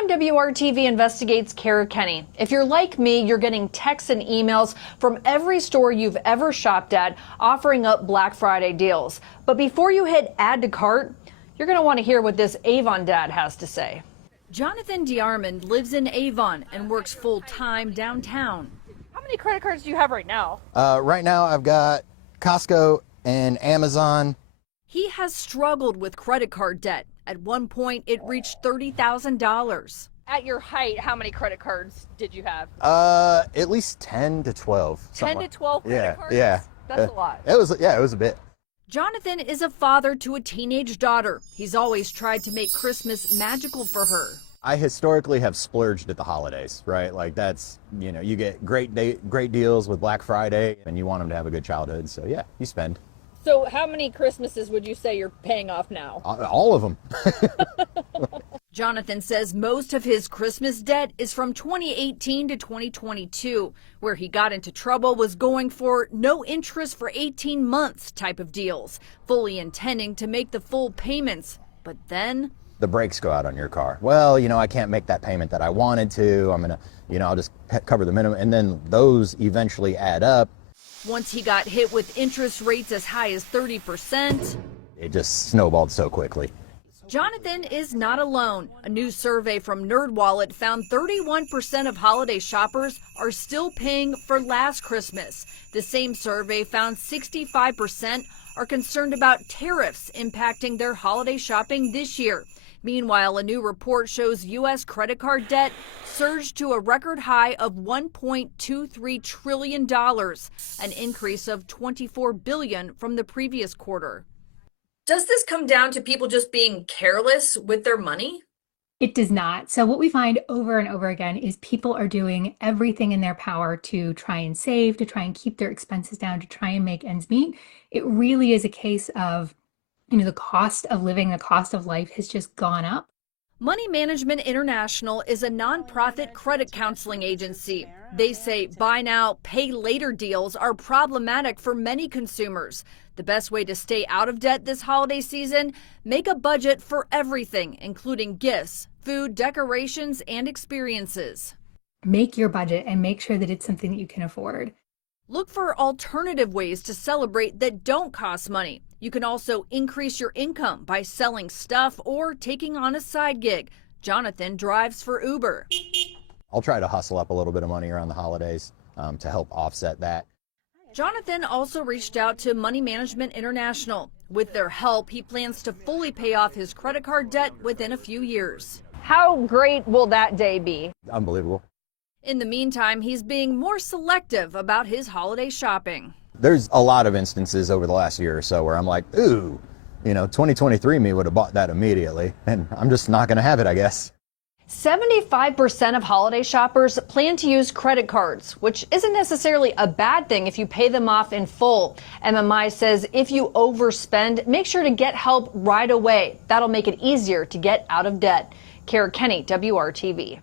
I'm WRTV Investigates Kara Kenny. If you're like me, you're getting texts and emails from every store you've ever shopped at offering up Black Friday deals. But before you hit add to cart, you're going to want to hear what this Avon dad has to say. Jonathan DeArmond lives in Avon and works full-time downtown. How many credit cards do you have right now? Right now I've got Costco and Amazon. He has struggled with credit card debt. At one point, it reached $30,000. At your height, how many credit cards did you have? At least 10 to 12. 10 to 12 credit cards? Yeah. That's a lot. It was a bit. Jonathan is a father to a teenage daughter. He's always tried to make Christmas magical for her. I historically have splurged at the holidays, right? Like that's, you get great deals with Black Friday and you want them to have a good childhood. So yeah, you spend. So how many Christmases would you say you're paying off now? All of them. Jonathan says most of his Christmas debt is from 2018 to 2022. Where he got into trouble was going for no interest for 18 months type of deals, fully intending to make the full payments. But then the brakes go out on your car. Well, I can't make that payment that I wanted to. I'm going to, I'll just cover the minimum. And then those eventually add up. Once he got hit with interest rates as high as 30%, it just snowballed so quickly. Jonathan is not alone. A new survey from NerdWallet found 31% of holiday shoppers are still paying for last Christmas. The same survey found 65% are concerned about tariffs impacting their holiday shopping this year. Meanwhile, a new report shows U.S. credit card debt surged to a record high of $1.23 trillion, an increase of $24 billion from the previous quarter. Does this come down to people just being careless with their money? It does not. So what we find over and over again is people are doing everything in their power to try and save, to try and keep their expenses down, to try and make ends meet. It really is a case of the cost of living, the cost of life has just gone up. Money Management International is a nonprofit credit counseling agency. They say buy now, pay later deals are problematic for many consumers. The best way to stay out of debt this holiday season, make a budget for everything, including gifts, food, decorations, and experiences. Make your budget and make sure that it's something that you can afford. Look for alternative ways to celebrate that don't cost money. You can also increase your income by selling stuff or taking on a side gig. Jonathan drives for Uber. I'll try to hustle up a little bit of money around the holidays to help offset that. Jonathan also reached out to Money Management International. With their help, he plans to fully pay off his credit card debt within a few years. How great will that day be? Unbelievable. In the meantime, he's being more selective about his holiday shopping. There's a lot of instances over the last year or so where I'm like, ooh, 2023 me would have bought that immediately. And I'm just not going to have it, I guess. 75% of holiday shoppers plan to use credit cards, which isn't necessarily a bad thing if you pay them off in full. MMI says if you overspend, make sure to get help right away. That'll make it easier to get out of debt. Kara Kenny, WRTV.